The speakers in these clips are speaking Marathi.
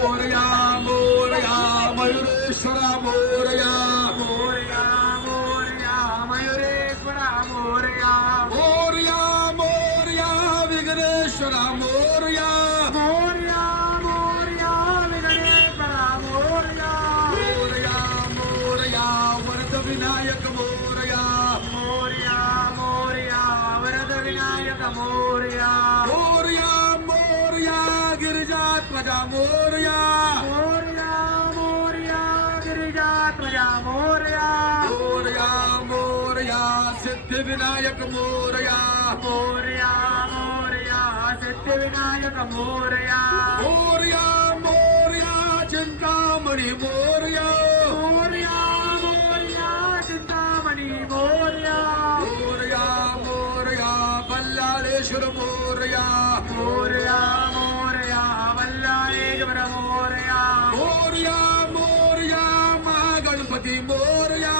मोरया मोरया मयुरेश्वरा मोरया मोरया मोरया मयुरेश्वरा मोरया मोरया मोरया विघ्नेश्वरा मोरया मोरया मोरया विघ्नेश्वरा मोरया मोरया मोरया वरद विनायक मोरया मोरया मोरया वरद विनायक मोरया मोरया मोरया गिरिजात्मजा मोरया मोरया मोरया गिरिजात्मजा मोरया मोरया मोरया सिद्धिविनायक मोरया मोरया मोरया सिद्धिविनायक मोरया मोरया मोरया चिंतामणि मोरया मोरया मोरया चिंतामणि मोरया मोरया मोरया बल्लाळेश्वर मोरया मोरया मोरया वल्लाळेश्वर मोरया मोरया मोरया महागणपती मोरया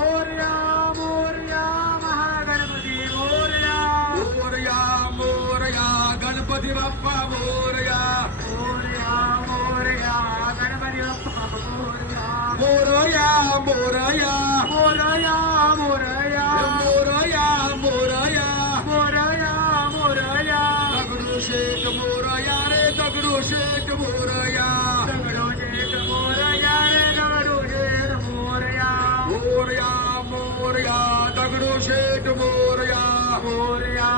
मोरया मोरया महागणपती मोरया मोरया मोरया गणपती बाप्पा मोरया मोरया मोरया गणपती बाप्पा मोरया मोरया मोरया मोरया मोरया मोरया मोरया मोरया मोरया दगडूशेठ मोरया रे दगडूशेठ मोरया दगडूशेठ मोरया रे दगडूशेठ मोरया मोरया मोरया दगडूशेठ मोरया मोरया